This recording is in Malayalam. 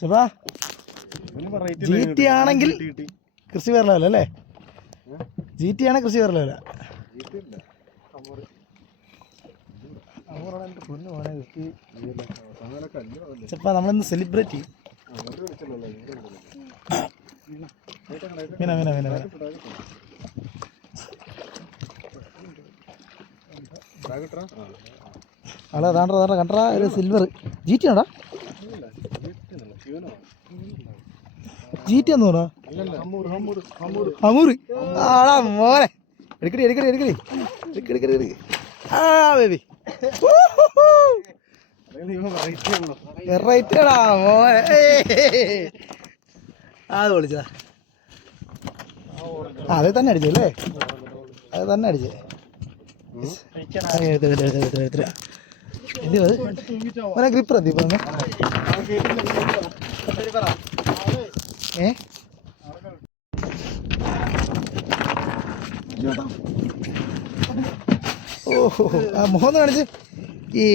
ചേപ്പാ GT ആണെങ്കിൽ കൃഷി വേറെ ലെവൽ അല്ലേ? GT ആണെങ്കിൽ കൃഷി വേറെ ലെവല. ചേപ്പാ നമ്മളിന്ന് സെലിബ്രേറ്റ് ചെയ്യും. മീന അടാ താണ്ടാ കണ്ടാ ഒരു സിൽവർ GT ആടാ. GT എന്ന് പറ ഹമൂറ്. ആടാ മോനെ എടുക്കടി. ആ ബേബി വെറൈറ്റിയാടാ മോനെ. അത് വിളിച്ചതാ. അത് തന്നെ അടിച്ചല്ലേ? അത് തന്നെ അടിച്ചേ. ഗ്രിപ്പർ എന്തി ഇപ്പൊ ഓഹോ ആ മുഖം കാണിച്ച് ഈ